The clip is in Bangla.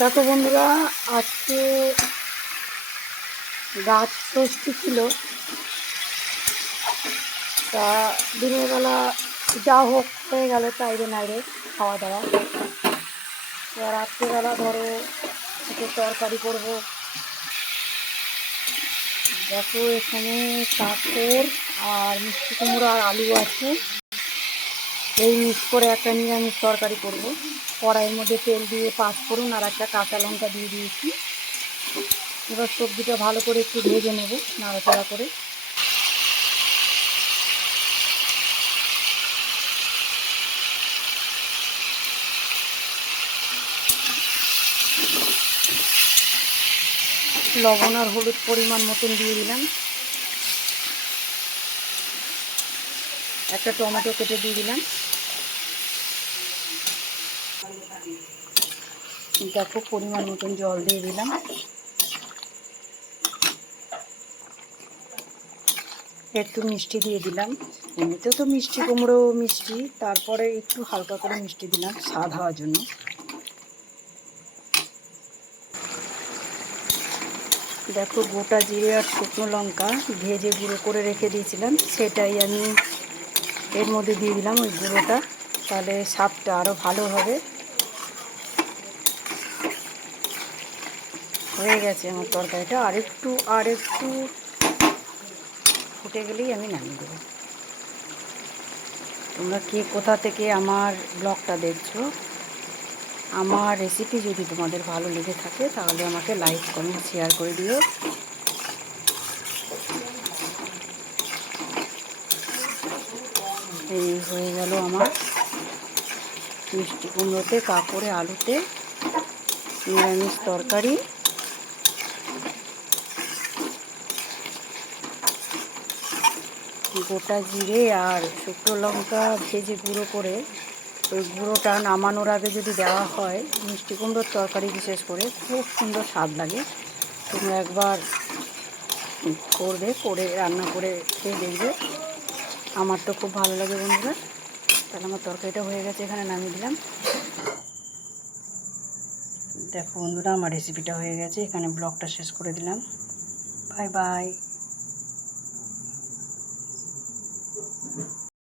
দেখো বন্ধুরা, আজকে গাছ ষষ্ঠী ছিল। তা দিনের বেলা যা হোক হয়ে গেল চাইরে নাইরে খাওয়া দাওয়া। এবার রাত্রেবেলা ধরো একটু তরকারি করবো। দেখো এখানে কাঁকড় আর মিষ্টি কুমড়ো আর আলু আছে, এই মিক্স করে একটা নিরামিষ তরকারি করব। কড়াইয়ের মধ্যে তেল দিয়ে পাঁচফোড়ন আর একটা কাঁচা লঙ্কা দিয়ে দিয়েছি। এবার সবজিটা ভালো করে একটু ভেজে নেব নাড়াচাড়া করে। লবণ আর হলুদ পরিমাণ মতন দিয়ে দিলাম। একটা টমেটো কেটে দিয়ে দিলাম। দেখো পরিমাণ মতন জল দিয়ে দিলাম। একটু মিষ্টি দিয়ে দিলাম। এমনিতেও তো মিষ্টি কুমড়ো মিষ্টি, তারপরে একটু হালকা করে মিষ্টি দিলাম স্বাদ হওয়ার জন্য। দেখো গোটা জিরে আর শুকনো লঙ্কা ভেজে গুঁড়ো করে রেখে দিয়েছিলাম, সেটাই আমি এর মধ্যে দিয়ে দিলাম ওই গুঁড়োটা, তাহলে স্বাদটা আরও ভালো হবে। হয়ে গেছে আমার তরকারিটা, আর একটু ফুটে গেলেই আমি নামিয়ে দেবো। তোমরা কে কোথা থেকে আমার ব্লগটা দেখছো, আমার রেসিপি যদি তোমাদের ভালো লেগে থাকে তাহলে আমাকে লাইক কমেন্ট শেয়ার করে দিও। এই হয়ে গেল আমার মিষ্টি কুমড়োতে কাঁকড়ে আলুতে নিরামিষ তরকারি। গোটা জিরে আর শুকনো লঙ্কা ভেজে গুঁড়ো করে, ওই গুঁড়োটা নামানোর আগে যদি দেওয়া হয় মিষ্টি কুমড়োর তরকারি বিশেষ করে খুব সুন্দর স্বাদ লাগে। তোমরা একবার করবে, করে রান্না করে খেয়ে দেখবে। আমার তো খুব ভালো লাগে বন্ধুরা। তাহলে আমার তরকারিটা হয়ে গেছে, এখানে নামিয়ে দিলাম। দেখো বন্ধুরা, আমার রেসিপিটা হয়ে গেছে, এখানে ব্লগটা শেষ করে দিলাম। Bye bye.